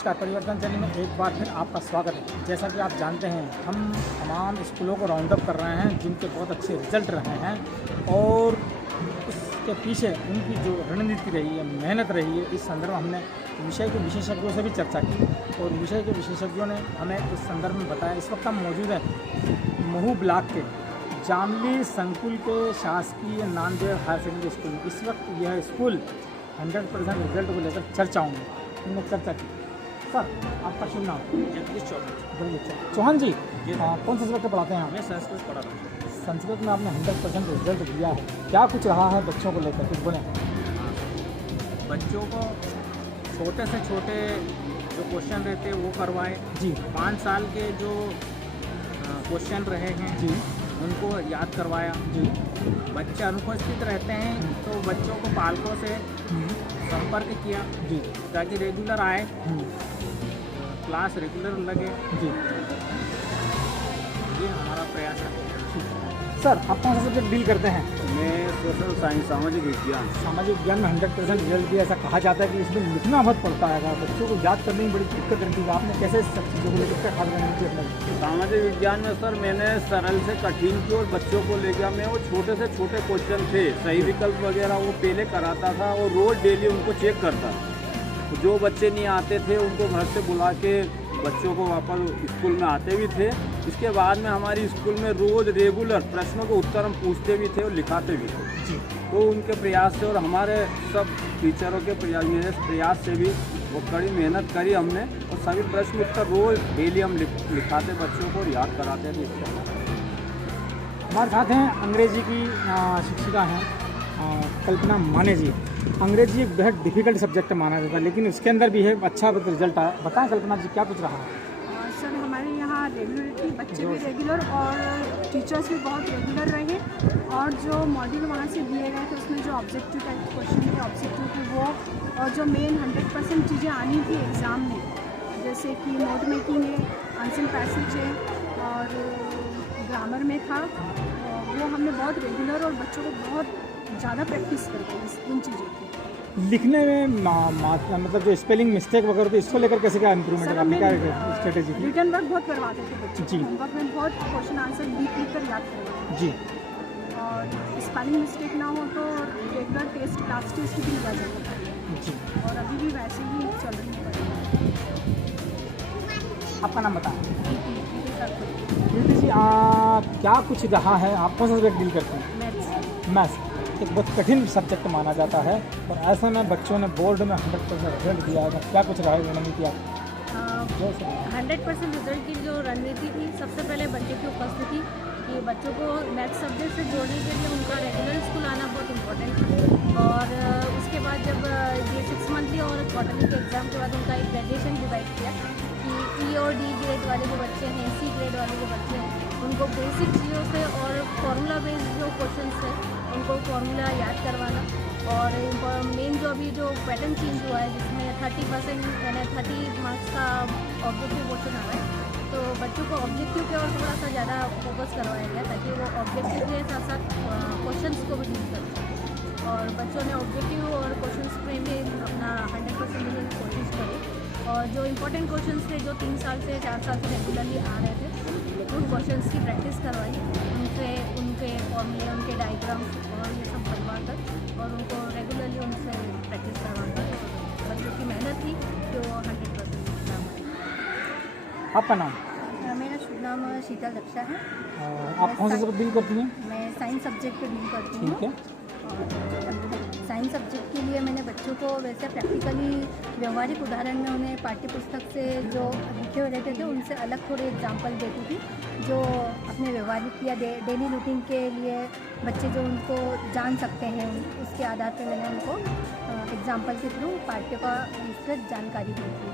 नमस्कार, परिवर्तन चैनल में एक बार फिर आपका स्वागत है। जैसा कि आप जानते हैं, हम तमाम स्कूलों को राउंड अप कर रहे हैं जिनके बहुत अच्छे रिजल्ट रहे हैं और उसके पीछे उनकी जो रणनीति रही है, मेहनत रही है, इस संदर्भ में हमने विषय के विशेषज्ञों से भी चर्चा की और विषय के विशेषज्ञों ने हमें इस संदर्भ में बताया। इस वक्त हम मौजूद हैं महू ब्लॉक के जामली संकुल के शासकीय नांदेड़ हायर सेकेंडरी स्कूल में। इस वक्त यह स्कूल 100% रिजल्ट को लेकर चर्चाओं में हमने चर्चा की। सर, आपका शुभ नाम? जगदीश चौहान। चौहान जी, कौन से सब्जेक्ट पढ़ाते हैं आप? मैं संस्कृत पढ़ा रहा हूँ। संस्कृत में आपने 100% रिजल्ट दिया है, क्या कुछ रहा है बच्चों को लेकर, कुछ बोलें? बच्चों को छोटे से छोटे जो क्वेश्चन रहते हैं वो करवाए जी। 5 साल के जो क्वेश्चन रहे हैं जी उनको याद करवाया जी। बच्चे अनुपस्थित रहते हैं तो बच्चों को पालकों से संपर्क किया जी ताकि रेगुलर आए, क्लास रेगुलर लगे। जी। ये हमारा प्रयास है। सर, आप कौन सा सब्जेक्ट डील करते हैं? मैं सोशल साइंस सामाजिक विज्ञान सामाजिक विज्ञान में 100% रिजल्ट दिया। ऐसा कहा जाता है कि इसमें लिखना बहुत पड़ता है, बच्चों को याद करने में बड़ी दिक्कत रहती है। आपने कैसे सब चीज़ों को लेकर क्या खास रणनीति अपनाई? सामाजिक विज्ञान में सर मैंने सरल से कठिन की और बच्चों को ले गया। मैं वो छोटे से छोटे क्वेश्चन थे, सही विकल्प वगैरह वो पहले कराता था और रोज़ डेली उनको चेक करता था। जो बच्चे नहीं आते थे उनको घर से बुला के बच्चों को वापस स्कूल में आते भी थे। इसके बाद में हमारी स्कूल में रोज़ रेगुलर प्रश्नों के उत्तर हम पूछते भी थे और लिखाते भी थे। तो उनके प्रयास से और हमारे सब टीचरों के प्रयास से भी वो कड़ी मेहनत करी हमने और सभी प्रश्न उत्तर रोज़ डेली हम लिखाते बच्चों को और याद कराते थे। हमारे साथ हैं अंग्रेजी की शिक्षिका हैं कल्पना माने जी। अंग्रेजी एक बेहद डिफ़िकल्ट सब्जेक्ट माना जाता है, लेकिन उसके अंदर भी है अच्छा रिजल्ट आया। बताएं कल्पना जी, क्या कुछ रहा? सर, हमारे यहाँ रेगुलरिटी, बच्चे भी रेगुलर और टीचर्स भी बहुत रेगुलर रहे और जो मॉड्यूल वहाँ से दिए गए थे उसमें जो ऑब्जेक्टिव टाइप क्वेश्चन थे, ऑब्जेक्टिव थे वो, और जो मेन 100% चीज़ें आनी थी एग्ज़ाम में, जैसे कि नोट मेकिंग है, आंसर पैसेज है और ग्रामर में था, वो हमने बहुत रेगुलर और बच्चों को बहुत ज़्यादा प्रैक्टिस करके इन चीज़ों की। लिखने में मतलब जो स्पेलिंग मिस्टेक वगैरह, तो इसको लेकर कैसे क्या इम्प्रूवमेंट आपने क्या स्ट्रेटेजी थी? रिटर्न वर्क बहुत करवाते थे बच्चे जी। होमवर्क में बहुत क्वेश्चन आंसर लिख कर याद करवाते जी। और स्पेलिंग मिस्टेक ना हो तो रेगुलर टेस्ट, क्लास टेस्ट भी लिया जाता था जी। और अभी भी वैसे ही चल रही है। आपका नाम बताएं। प्रीति जी, क्या कुछ रहा है? आप कौन सा सब्जेक्ट डील करते हैं? मैथ्स एक बहुत कठिन सब्जेक्ट माना जाता है और ऐसे में बच्चों ने बोर्ड में 100% रिजल्ट दिया है। क्या कुछ रहा है रणनीति आप? 100% रिजल्ट की जो रणनीति थी, सबसे पहले बच्चे की उपस्थिति, कि बच्चों को मैथ सब्जेक्ट से जोड़ने के लिए उनका रेगुलर स्कूल आना बहुत इम्पोर्टेंट था। और उसके बाद जब ये 6 मंथली और क्वार्टरली के एग्ज़ाम के बाद उनका एक ग्रेजुएशन डिवाइड किया कि ई और डी ग्रेड वाले जो बच्चे हैं, सी ग्रेड वाले जो बच्चे हैं, उनको बेसिक चीज़ों से और फार्मूला बेस्ड जो क्वेश्चन है उनको फार्मूला याद करवाना। और मेन जो अभी जो पैटर्न चेंज हुआ है जिसमें 30% यानी 30 मार्क्स का ऑब्जेक्टिव क्वेश्चन आ रहा है, तो बच्चों को ऑब्जेक्टिव पे और थोड़ा सा ज़्यादा फोकस करवाया गया ताकि वो ऑब्जेक्टिव के साथ साथ क्वेश्चंस को भी डील कर सकें। और बच्चों ने ऑब्जेक्टिव और क्वेश्चंस पे भी अपना 100% देने की कोशिश करी और जो इम्पोर्टेंट क्वेश्चंस थे जो 3 साल से 4 साल से रेगुलरली आ रहे थे, उन क्वेश्चंस की प्रैक्टिस करवाई, उनके फॉर्मूले, उनके डायग्राम और ये सब बनवा कर और उनको रेगुलरली उनसे प्रैक्टिस करवा कर बच्चों की मेहनत थी जो 100% आपका नाम? मेरा शुभ नाम शीतल दक्षा है। आप कौन सा सब्जेक्ट डील करती हैं? मैं साइंस सब्जेक्ट डील करती हूँ। ठीक है। साइंस सब्जेक्ट के लिए मैंने बच्चों को वैसे प्रैक्टिकली व्यवहारिक उदाहरण में उन्हें पाठ्य पुस्तक से जो लिखे हुए रहते थे उनसे अलग थोड़े एग्जाम्पल देती थी जो अपने व्यवहारिक या डेली रूटीन के लिए बच्चे जो उनको जान सकते हैं, उसके आधार पर मैंने उनको एग्जाम्पल के थ्रू पाठ्य का विस्तृत जानकारी दी थी।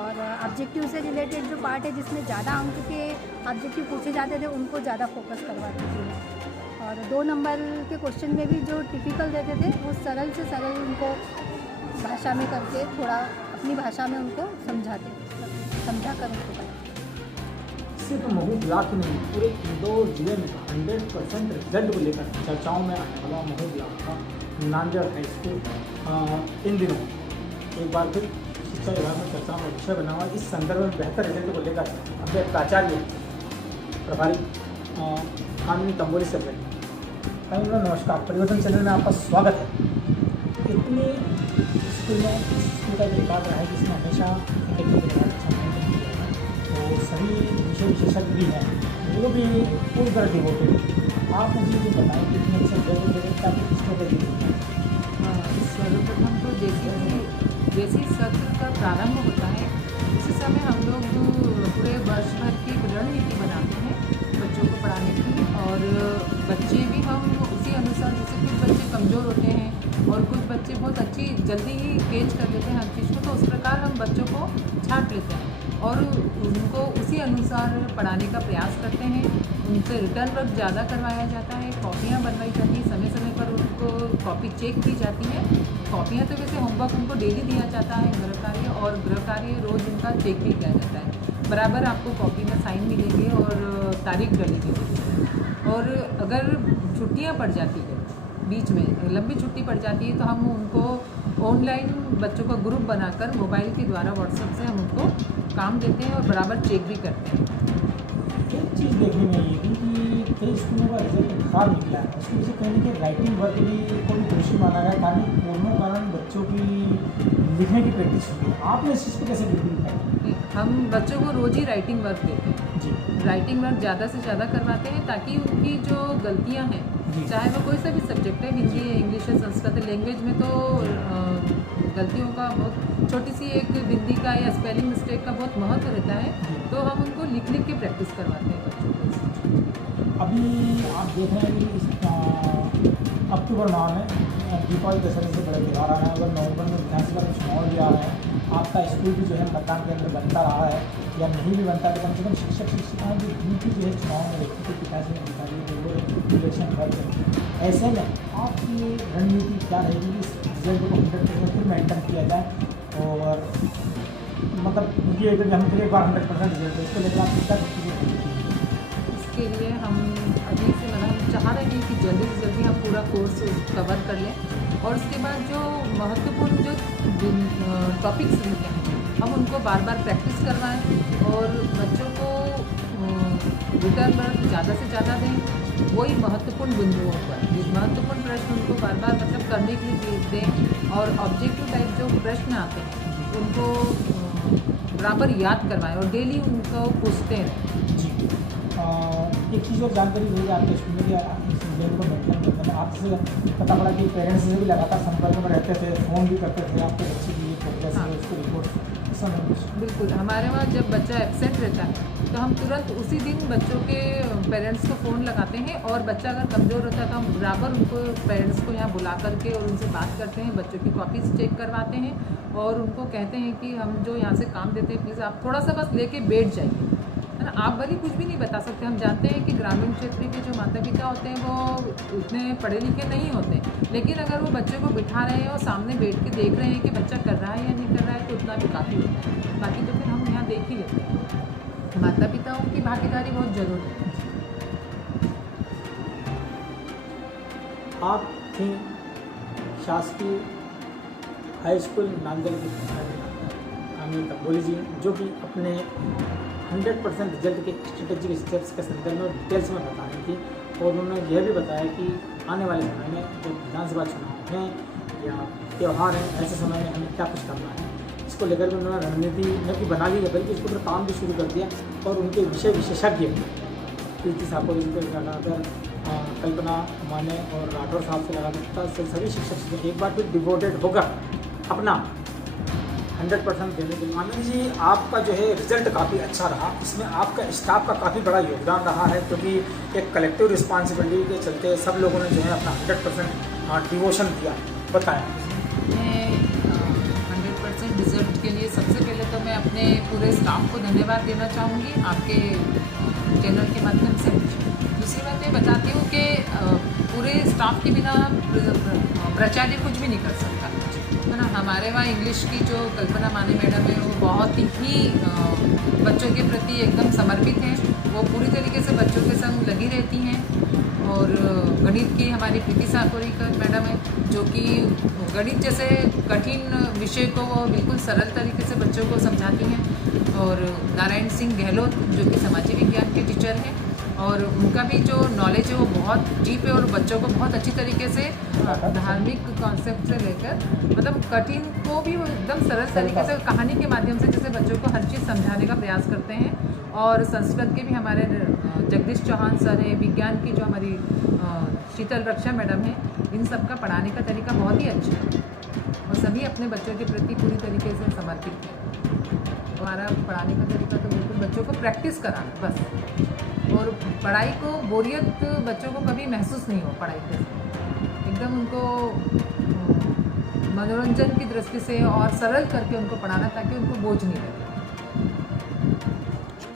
और ऑब्जेक्टिव से रिलेटेड जो पार्ट है जिसमें ज़्यादा अंक के ऑब्जेक्टिव पूछे जाते थे उनको ज़्यादा फोकस करवाती थी। और 2 नंबर के क्वेश्चन में भी जो टिपिकल रहते थे वो सरल से सरल उनको भाषा में करके थोड़ा अपनी भाषा में उनको समझा कर उनको पढ़ा। सिर्फ महू ब्लॉक ही नहीं, पूरे इंदौर जिले में 100% रिजल्ट को लेकर चर्चाओं में आने वाला महू ब्लॉक का नांदेड़ हाई स्कूल इन दिनों एक बार फिर शिक्षा विभाग में चर्चा में विषय बना हुआ। इस संदर्भ में बेहतर रिजल्ट को लेकर अपने प्राचार्य प्रभारी कामिनी तंबोली से मिले। नमस्कार, परिवर्तन चैनल में आपका स्वागत है। इतनी स्कूल में स्कूल का रिकॉर्ड रहा है जिसमें हमेशा अच्छा मेंटेन किया है, तो सभी विषय विशेषज्ञ भी हैं, वो भी पूरी तरह डिवोटेड। आप मुझे ये बताएं कि इतने अच्छे क्या स्ट्रेटेजी है? सर्वप्रथम तो जैसे ही सत्र का प्रारंभ होता है उसी समय हम लोग पूरे वर्ष भर की रणनीति बनाते हैं बच्चों को पढ़ाने की, और बच्चे भी हम उसी अनुसार, जैसे कुछ बच्चे कमज़ोर होते हैं और कुछ बच्चे बहुत अच्छी जल्दी ही कैच कर लेते हैं हर चीज़ को, तो उस प्रकार हम बच्चों को छांट लेते हैं और उनको उसी अनुसार पढ़ाने का प्रयास करते हैं। उनसे रिटर्न वर्क ज़्यादा करवाया जाता है, कॉपियाँ बनवाई जाती हैं, समय समय पर उनको कॉपी चेक की जाती है। कॉपियाँ तो वैसे होमवर्क उनको डेली दिया जाता है गृह कार्य, और गृह कार्य रोज़ उनका चेक भी किया जाता है। बराबर आपको कॉपी में साइन मिलेंगे और तारीख डली मिलेगी। और अगर छुट्टियाँ पड़ जाती है, बीच में लंबी छुट्टी पड़ जाती है, तो हम उनको ऑनलाइन बच्चों का ग्रुप बनाकर मोबाइल के द्वारा व्हाट्सएप से हम उनको काम देते हैं और बराबर चेक भी करते हैं। एक चीज़ देखने में ये थी कि कई स्कूलों का रिजल्ट खराब निकला है। उसमें से कहने के राइटिंग वर्क भी कोई दोषी माना गया, कारण बच्चों की लिखने की प्रैक्टिस हुई है। आपने इस चीज़ को कैसे बिल्कुल किया? हम बच्चों को रोज़ ही राइटिंग वर्क देते हैं जी। राइटिंग वर्क ज़्यादा से ज़्यादा करवाते हैं ताकि उनकी जो गलतियाँ हैं, चाहे वो कोई सा भी सब्जेक्ट है, हिंदी है, इंग्लिश है, संस्कृत है, लैंग्वेज में तो गलतियों का बहुत छोटी सी एक बिंदी का या स्पेलिंग मिस्टेक का बहुत महत्व रहता है, तो हम उनको लिख के प्रैक्टिस करवाते हैं बच्चों को। अभी आप देख रहे हैं कि अक्टूबर माह में दीपावली दशहरे से बड़े त्यौहार आ रहे हैं, अगर नवंबर में विधानसभा के चुनाव भी आ रहे हैं, आपका स्कूल भी जो है मतदान केंद्र बनता रहा है या नहीं भी बनता, तो कम से कम शिक्षक शिक्षिकाएँ भी ड्यूटी जो है चुनाव में रहती थी, पिताजी ने अधिकारी वो इलेक्शन करते। ऐसे में आपकी रणनीति क्या रहेगी कि इस रिजल्ट को 100% फिर मेंटेन किया जाए, और मतलब ये अगर हम एक बार 100% रिजल्ट है, इसको लेकर आप क्या इसके लिए हम अभी से मतलब चाह रहे हैं कि जल्दी से जल्दी हम पूरा कोर्स कवर कर लें, और उसके बाद जो महत्वपूर्ण जो टॉपिक्स रहते हैं हम उनको बार बार प्रैक्टिस करवाएं और बच्चों को रिटर्न वर्क ज़्यादा से ज़्यादा दें। वही महत्वपूर्ण बिंदुओं पर महत्वपूर्ण प्रश्न उनको बार बार मतलब करने के लिए दें, और ऑब्जेक्टिव टाइप जो प्रश्न आते हैं उनको बराबर याद करवाएं और डेली उनको पूछते रहें। एक चीज़ और जानकारी मिली आपके स्कूल में कि इस रिजल्ट को मेंटेन करने में आपसे पता पड़ा कि पेरेंट्स से भी लगातार संपर्क में रहते थे, फ़ोन भी करते थे आपके बच्चे की प्रोग्रेस है उसको रिपोर्ट बिल्कुल। हमारे वहाँ जब बच्चा एब्सेंट रहता है तो हम तुरंत उसी दिन बच्चों के पेरेंट्स को फ़ोन लगाते हैं, और बच्चा अगर कमज़ोर होता है तो हम बराबर उनको पेरेंट्स को यहाँ बुला करके और उनसे बात करते हैं, बच्चों की कॉपीज़ चेक करवाते हैं और उनको कहते हैं कि हम जो यहाँ से काम देते हैं प्लीज़ आप थोड़ा सा बस लेके बैठ जाइए, है ना। आप भले कुछ भी नहीं बता सकते, हम जानते हैं कि ग्रामीण क्षेत्र के जो माता पिता होते हैं वो उतने पढ़े लिखे नहीं होते, लेकिन अगर वो बच्चे को बिठा रहे हैं और सामने बैठ के देख रहे हैं कि बच्चा कर रहा है या नहीं कर रहा है तो उतना भी काफ़ी होता है। बाकी तो फिर हम यहाँ देख ही लेते हैं। माता पिताओं की भागीदारी बहुत ज़रूरी है। आप थी शासकीय हाई स्कूल नांदेड़ की कामिनी तंबोली जी, जो कि अपने 100% रिजल्ट के स्ट्रेटेजिक स्टेप्स के संदर्भ में डिटेल्स में बता रही थी, और उन्होंने यह भी बताया कि आने वाले समय में जब विधानसभा चुनाव हैं या त्यौहार हैं, ऐसे समय में हमें क्या कुछ करना है, इसको लेकर भी उन्होंने रणनीति न कि बना ली है बल्कि इसके ऊपर काम भी शुरू कर दिया। और उनके विषय विशेषज्ञ प्रीति साहब को लगाकर कल्पना माने और राठौर साहब से लगाकर सभी शिक्षक एक बार फिर डिवोटेड होकर अपना 100% देने के लिए। आनंद जी, आपका जो है रिजल्ट काफ़ी अच्छा रहा, इसमें आपका स्टाफ का काफ़ी बड़ा योगदान रहा है, क्योंकि एक कलेक्टिव रिस्पॉन्सिबिलिटी के चलते सब लोगों ने जो है अपना 100% डिवोशन दिया। बताएं। मैं 100% रिजल्ट के लिए सबसे पहले तो मैं अपने पूरे स्टाफ को धन्यवाद देना चाहूँगी आपके चैनल के माध्यम से। दूसरी बात ये बताती हूँ कि पूरे स्टाफ के बिना प्राचार्य कुछ भी नहीं कर सकता, है ना। हमारे वहाँ इंग्लिश की जो कल्पना माने मैडम है वो बहुत ही बच्चों के प्रति एकदम समर्पित हैं, वो पूरी तरीके से बच्चों के संग लगी रहती हैं। और गणित की हमारी प्रीति साकोरीकर मैडम है जो कि गणित जैसे कठिन विषय को वो बिल्कुल सरल तरीके से बच्चों को समझाती हैं। और नारायण सिंह गहलोत जो कि सामाजिक विज्ञान के टीचर हैं, और उनका भी जो नॉलेज है वो बहुत डीप है और बच्चों को बहुत अच्छी तरीके से धार्मिक कॉन्सेप्ट से लेकर मतलब कठिन को भी वो एकदम सरल तरीके से कहानी के माध्यम से जैसे बच्चों को हर चीज़ समझाने का प्रयास करते हैं। और संस्कृत के भी हमारे जगदीश चौहान सर हैं, विज्ञान की जो हमारी शीतल रक्षा मैडम है, इन सब का पढ़ाने का तरीका बहुत ही अच्छा है और सभी अपने बच्चों के प्रति पूरी तरीके से समर्पित है। हमारा पढ़ाने का तरीका तो बिल्कुल बच्चों को प्रैक्टिस कराना बस, और पढ़ाई को बोरियत बच्चों को कभी महसूस नहीं हो पढ़ाई के, एकदम उनको मनोरंजन की दृष्टि से और सरल करके उनको पढ़ाना ताकि उनको बोझ नहीं लगे।